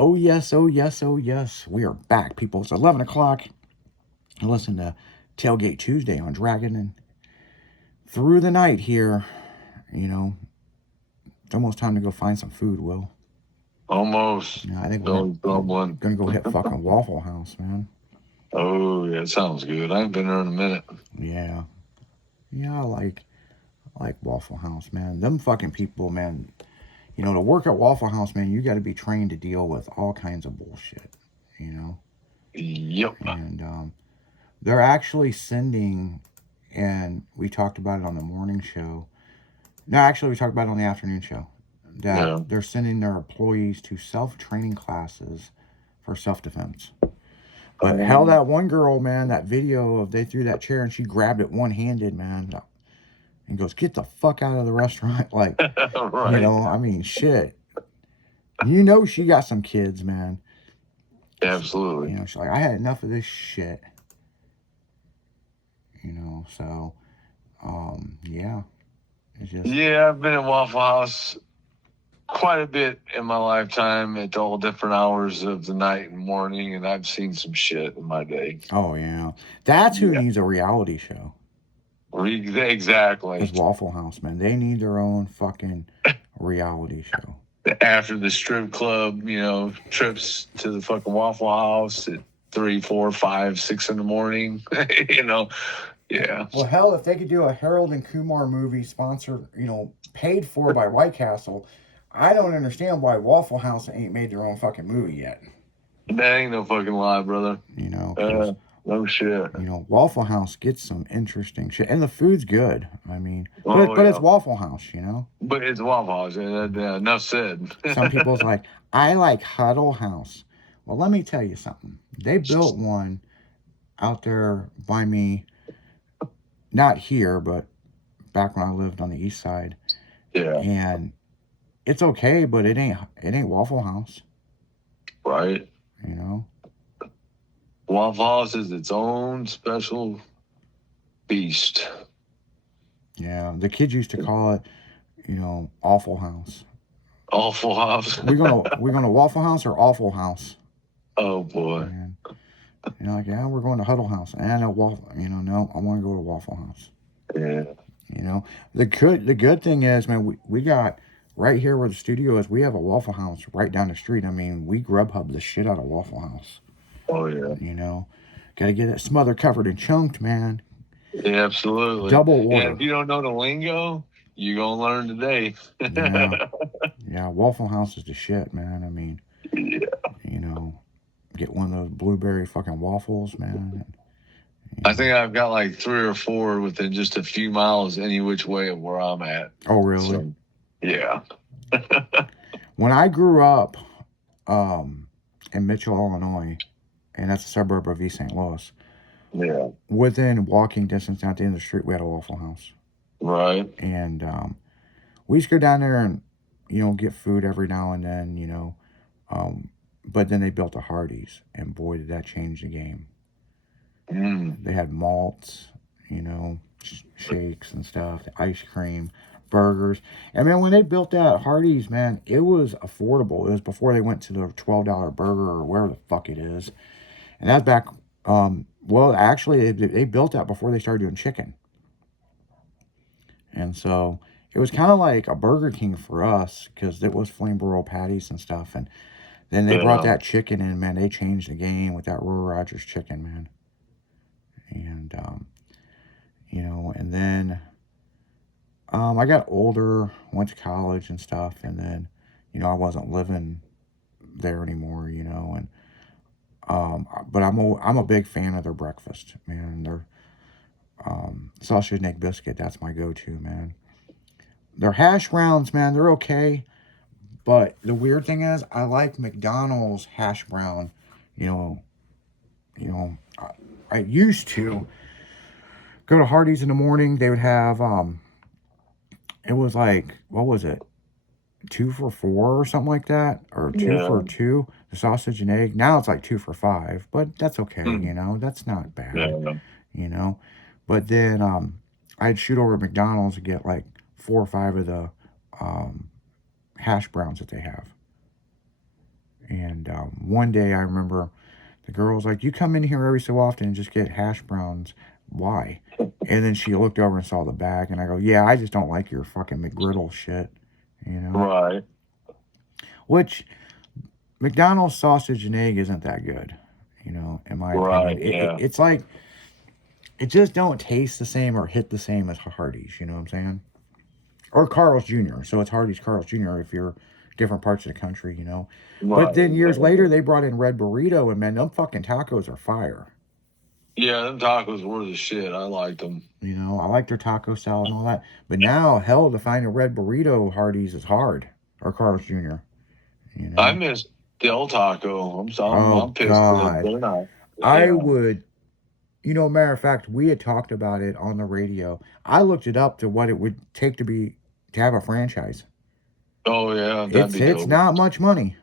Oh, yes, oh, yes, oh, yes. We are back, people. It's 11 o'clock. I listen to Tailgate Tuesday on Dragon, and through the night here, you know, it's almost time to go find some food, Will. Almost. Yeah, I think Don't we're one. gonna go hit fucking Waffle House, man. Oh, yeah, it sounds good. I haven't been there in a minute. Yeah. Yeah, I like Waffle House, man. Them fucking people, man. To work at Waffle House, man, you got to be trained to deal with all kinds of bullshit, you know? Yep. And they're actually sending, and we talked about it on the morning show. No, actually, we talked about it on the afternoon show, that Yeah. they're sending their employees to self-training classes for self-defense. But hell, Um, that one girl, man, that video of they threw that chair and she grabbed it one-handed, man, and goes, "Get the fuck out of the restaurant!" Like, right. I mean, shit. She got some kids, man. Absolutely. She's like, I had enough of this shit. So, yeah, it's just, Yeah, I've been at Waffle House quite a bit in my lifetime at all different hours of the night and morning, and I've seen some shit in my day. oh, yeah. That's who Yeah. needs a reality show. Exactly. Is Waffle House, man. They need their own fucking reality show. After the strip club, trips to the fucking Waffle House at 3, 4, 5, 6 in the morning. Yeah. Well, hell, if they could do a Harold and Kumar movie sponsored, paid for by White Castle, I don't understand why Waffle House ain't made their own fucking movie yet. That ain't no fucking lie, brother. Because No shit. Waffle House gets some interesting shit, and the food's good. I mean, Oh, but it's yeah. Waffle House, But it's Waffle House. Enough said. Some people's like, I like Huddle House. Well, let me tell you something. They built one out there by me, not here, but back when I lived on the east side, Yeah. and it's okay, but it ain't Waffle House. Right. You know. Waffle House is its own special beast. Yeah, the kids used to call it, Awful House. Awful House. we're gonna Waffle House or Awful House. Oh boy. And like, yeah, we're going to Huddle House. And no Waffle. No, I want to go to Waffle House. Yeah. The good thing is, man, we got right here where the studio is. We have a Waffle House right down the street. I mean, we Grubhub the shit out of Waffle House. Oh yeah. Got to get it smothered, covered, and chunked, man. Yeah, absolutely. Double order. And if you don't know the lingo, you're gonna learn today. Yeah, Waffle House is the shit, man. I mean, Yeah. Get one of those blueberry fucking waffles, man. I think I've got like 3 or 4 within just a few miles any which way of where I'm at. Oh, really? So, yeah. When I grew up in Mitchell, Illinois, and that's a suburb of East St. Louis, Yeah. within walking distance down at the end of the street, we had a Waffle House. Right. And we used to go down there and, get food every now and then, but then they built a Hardee's, and boy, did that change the game. They had malts, shakes and stuff, ice cream, burgers. And man, when they built that Hardee's, man, it was affordable. It was before they went to the $12 burger or wherever the fuck it is. And that's back, well, actually, they built that before they started doing chicken. And so it was kind of like a Burger King for us because it was flame broiled patties and stuff. And then they brought that chicken in, man. They changed the game with that Roy Rogers chicken, man. And, and then I got older, went to college and stuff. And then, I wasn't living there anymore, and but I'm a big fan of their breakfast, man. Their sausage and egg biscuit, that's my go-to, man. Their hash browns, man, they're okay. But the weird thing is, I like McDonald's hash brown. I used to go to Hardee's in the morning. They would have it was like, what was it, 2 for $4 or something like that, or 2 for $2. The sausage and egg. Now it's like 2 for $5, but that's okay. That's not bad. Yeah. But then I'd shoot over to McDonald's to get like 4 or 5 of the hash browns that they have. And one day I remember the girl was like, "You come in here every so often and just get hash browns. Why?" And then she looked over and saw the bag, and I go, "Yeah, I just don't like your fucking McGriddle shit, you know." Right. Which McDonald's sausage and egg isn't that good, in my opinion. Right. It, Yeah. it's like it just don't taste the same or hit the same as Hardee's. You know what I'm saying? Or Carl's Jr. So it's Hardee's, Carl's Jr. if you're different parts of the country. But Right. then years later, Exactly. they brought in Red Burrito, and man, them fucking tacos are fire. Yeah, them tacos were the shit. I liked them. I like their taco salad and all that. But now, hell, to find a Red Burrito Hardee's is hard. Or Carl's Jr. You I know? miss Del Taco. Oh, I'm pissed that God. they're not. I Yeah. would, matter of fact, we had talked about it on the radio. I looked it up to what it would take to have a franchise. Oh yeah, that'd It's be it's dope. not much money.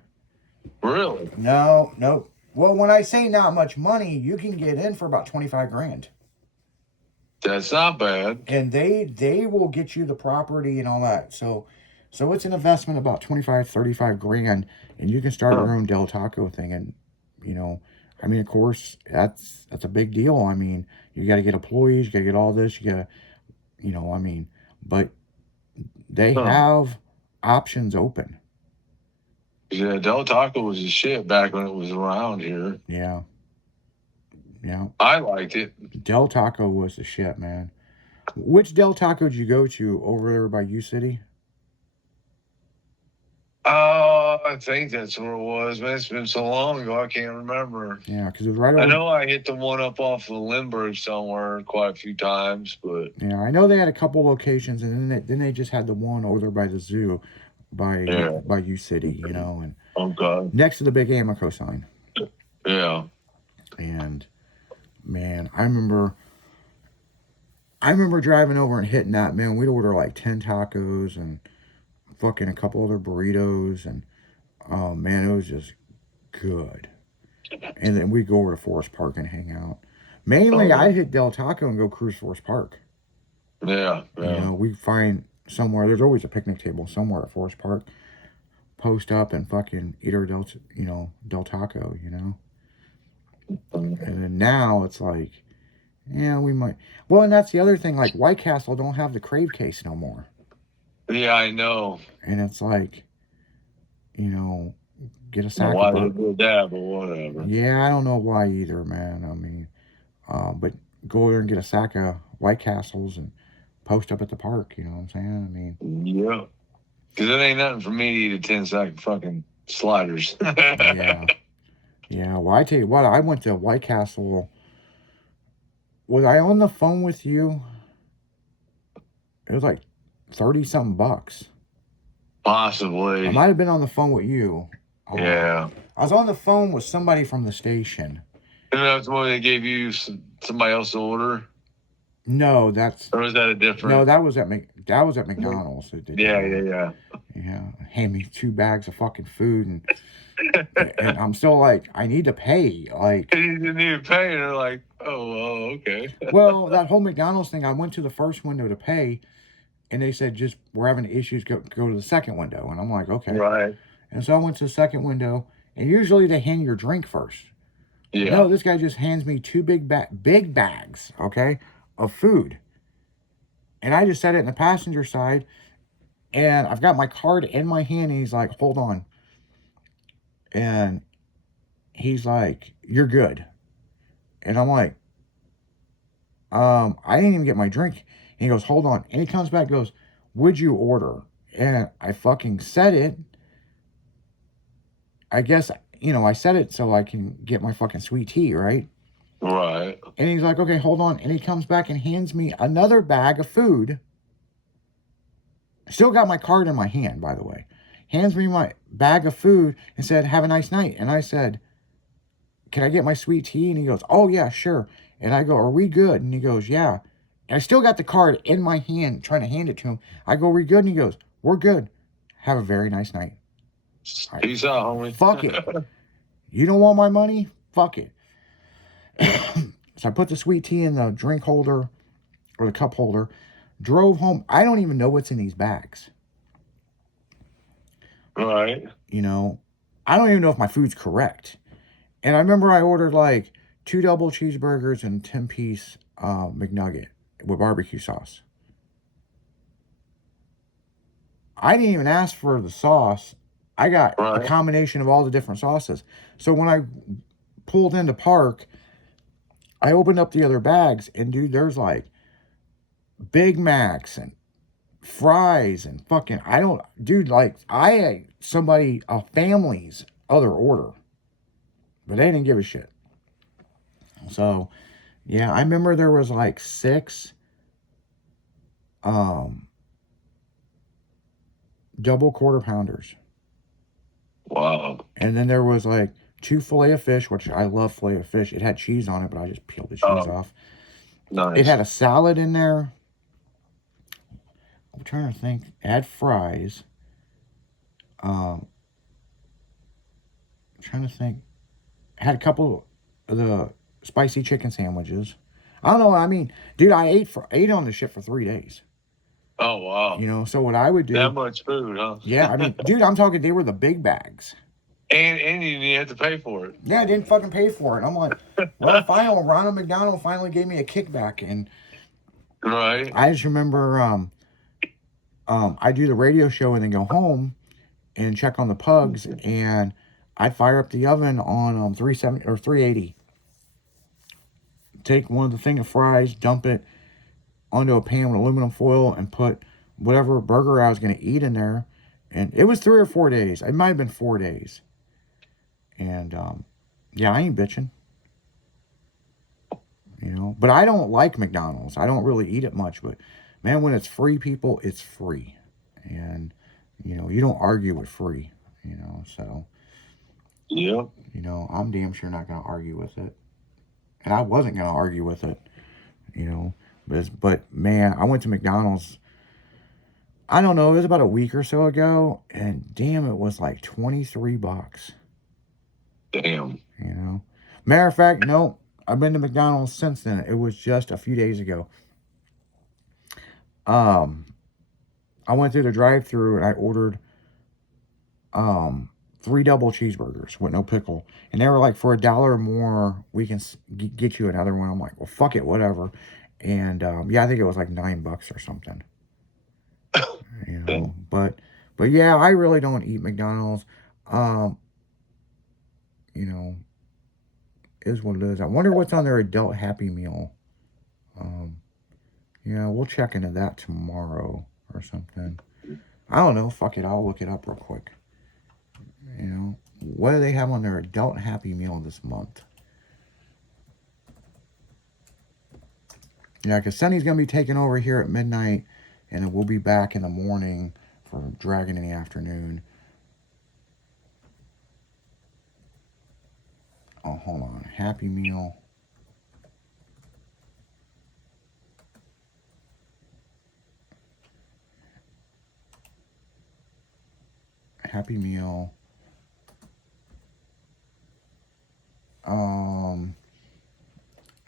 Really? No, no. Well, when I say not much money, you can get in for about 25 grand. That's not bad. And they will get you the property and all that. So it's an investment about 25, 35 grand, and you can start Huh. your own Del Taco thing. And you know I mean, of course, that's a big deal. I mean, you got to get employees, you got to get all this, you got to, I mean, but they Huh. have options open. Yeah, Del Taco was the shit back when it was around here. Yeah, yeah. I liked it. Del Taco was the shit, man. Which Del Taco did you go to over there by U City? Oh, I think that's where it was, man. It's been so long ago, I can't remember. Yeah, because it was right I over. know I hit the one up off of Lindbergh somewhere quite a few times, but Yeah, I know they had a couple locations, and then they just had the one over there by the zoo, yeah. by U City, and Okay. next to the big Amoco sign. Yeah. And man, I remember driving over and hitting that. Man, we'd order like 10 tacos and fucking a couple other burritos, and oh man, it was just good. And then we'd go over to Forest Park and hang out. Mainly, Oh, I'd hit Del Taco and go cruise Forest Park. yeah. Yeah. We'd find somewhere. There's always a picnic table somewhere at Forest Park. Post up and fucking eat our Del Taco. Yeah. And then now it's like, yeah, we might. Well, and that's the other thing. Like White Castle don't have the crave case no more, Yeah, I know. and it's like, you know, get a Know sack of why they burger. did that, but whatever. Yeah, I don't know why either, man. I mean, but go there and get a sack of White Castles and post up at the park. You know what I'm saying? I mean, Yeah. Because it ain't nothing for me to eat a 10 sack of fucking sliders. yeah, yeah. Well, I tell you what, I went to White Castle. Was I on the phone with you? It was like 30 something bucks. I Possibly. might have been on the phone with you. Yeah. I was on the phone with somebody from the station. And that's when they gave you somebody else's order? No, that's Or was that a no, different? that was at McDonald's. That they Yeah, did that. yeah, Yeah, hand me 2 bags of fucking food, and I'm still like, I need to pay. Like, And you didn't even pay, and they're like, oh, okay. well, that whole McDonald's thing, I went to the first window to pay, and they said just we're having issues. Go to the second window, and I'm like, okay. Right. And so I went to the second window, and usually they hand your drink first. Yeah. No, this guy just hands me 2 big bags, okay, of food. And I just set it in the passenger side, and I've got my card in my hand, and he's like, hold on. And he's like, you're good. And I'm like, I didn't even get my drink. And he goes, hold on. And he comes back and goes, would you order? And I fucking said it. I guess, I said it so I can get my fucking sweet tea, right? Right. And he's like, okay, hold on. And he comes back and hands me another bag of food. Still got my card in my hand, by the way. Hands me my bag of food and said, have a nice night. And I said, can I get my sweet tea? And he goes, oh, yeah, sure. And I go, are we good? And he goes, yeah. And I still got the card in my hand trying to hand it to him. I go, are we good? And he goes, we're good. Have a very nice night. Right. Peace out, homie. Fuck it. You don't want my money? Fuck it. So I put the sweet tea in the drink holder or the cup holder, drove home. I don't even know what's in these bags. Right. I don't even know if my food's correct. And I remember I ordered like 2 double cheeseburgers and 10-piece McNugget with barbecue sauce. I didn't even ask for the sauce. I got a Right. combination of all the different sauces. So when I pulled into park, I opened up the other bags, and dude, there's like Big Macs and fries and fucking, I don't, dude, like I ate somebody, a family's other order, but they didn't give a shit. So yeah, I remember there was like 6 um double quarter pounders. Wow. And then there was like 2 fillet of fish, which I love fillet of fish. It had cheese on it, but I just peeled the cheese Oh, off. It nice. had a salad in there. I'm trying to think. It had fries. I'm trying to think. It had a couple of the spicy chicken sandwiches. I don't know. I mean, dude, I ate on this shit for 3 days. Oh, wow. So what I would That do, much food, huh? yeah, I mean, dude, I'm talking. They were the big bags. And you didn't have to pay for it. Yeah, I didn't fucking pay for it. I'm like, well, finally, Ronald McDonald finally gave me a kickback, and Right. I just remember, I do the radio show and then go home and check on the pugs, and I'd fire up the oven on 370 or 380. Take one of the thing of fries, dump it onto a pan with aluminum foil, and put whatever burger I was going to eat in there. And it was 3 or 4 days. It might have been 4 days. And yeah, I ain't bitching. But I don't like McDonald's. I don't really eat it much, but man, when it's free, people, it's free. And you don't argue with free. So Yep. I'm damn sure not going to argue with it. And I wasn't going to argue with it. you know but man, I went to McDonald's. I don't know, it was about a week or so ago, and damn, it was like $23. Damn. Matter of fact, no, I've been to McDonald's since then. It was just a few days ago. um I went through the drive through and I ordered um 3 double cheeseburgers with no pickle, and they were like, for $1 more we can get you another one. I'm like, well, fuck it, whatever. And yeah, I think it was like $9 or something. Damn. But yeah, I really don't eat McDonald's. um you know is what it is. I wonder what's on their adult Happy Meal. um we'll check into that tomorrow or something. I don't know, fuck it, I'll look it up real quick. What do they have on their adult Happy Meal this month? Yeah, because Sunny's gonna be taking over here at midnight, and then we'll be back in the morning for Dragon in the afternoon. Oh, hold on. Happy Meal. Happy Meal. Um,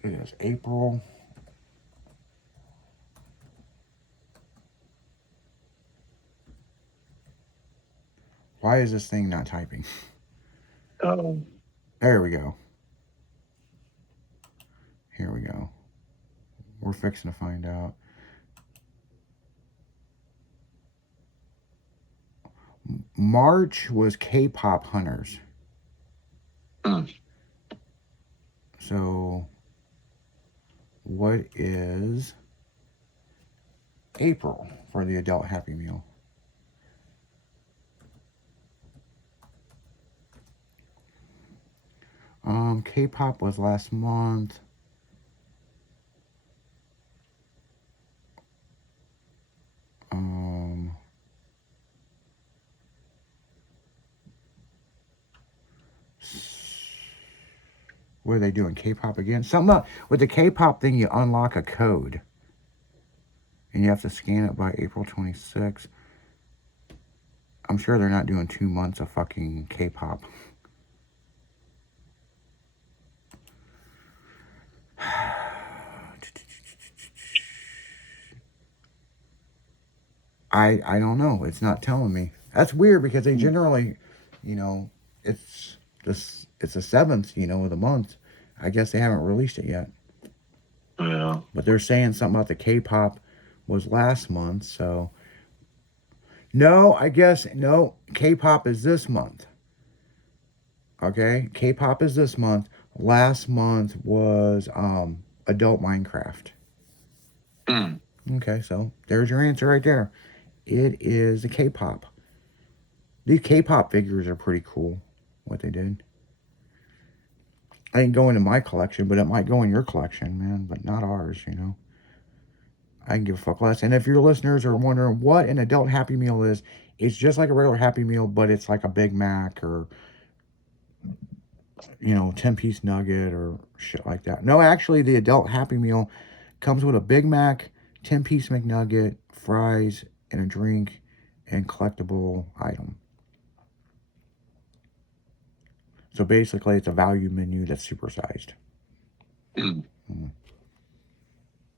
it is April. Why is this thing not typing? Oh. There we go. Here we go. We're fixing to find out. March was K-pop Hunters. Mm. So, what is April for the adult Happy Meal? K-pop was last month. Um, what are they doing? K-pop again? Something with the K-pop thing. You unlock a code, and you have to scan it by April 26th. I'm sure they're not doing 2 months of fucking K-pop. I don't know. It's not telling me. That's weird because they generally, you know, it's this. It's the 7th, of the month. I guess they haven't released it yet. Yeah. But they're saying something about the K-pop was last month. So no, I guess no. K-pop is this month. Okay, K-pop is this month. Last month was adult Minecraft. Mm. Okay, so there's your answer right there. It is the K-pop. These K-pop figures are pretty cool. What they did. I ain't going in my collection, but it might go in your collection, man. But not ours. I can give a fuck less. And if your listeners are wondering what an adult Happy Meal is, it's just like a regular Happy Meal, but it's like a Big Mac or 10-piece nugget or shit like that. No, actually, the adult Happy Meal comes with a Big Mac, 10-piece McNugget, fries, and a drink, and collectible item. So basically, it's a value menu that's supersized. Mm.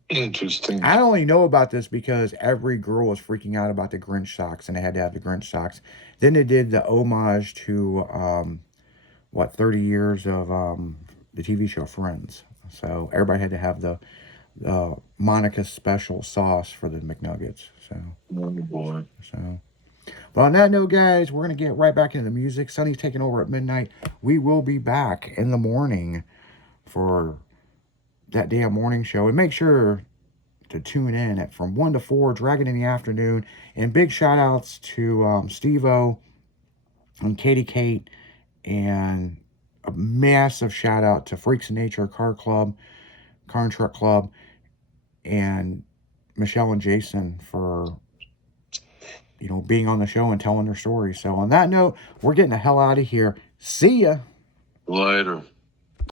Interesting. I only know about this because every girl was freaking out about the Grinch socks, and they had to have the Grinch socks. Then they did the homage to 30 years of the TV show Friends. So everybody had to have the Monica special sauce for the McNuggets. So, oh boy. So, but on that note, guys, we're gonna get right back into the music. Sunny's taking over at midnight. We will be back in the morning for that damn morning show, and make sure to tune in at from 1 to 4, Dragon in the afternoon. And big shout outs to Steve-O and Katie Kate, and a massive shout out to Freaks of Nature Car and Truck Club, and Michelle and Jason for being on the show and telling their stories. So on that note, we're getting the hell out of here. See ya. Later.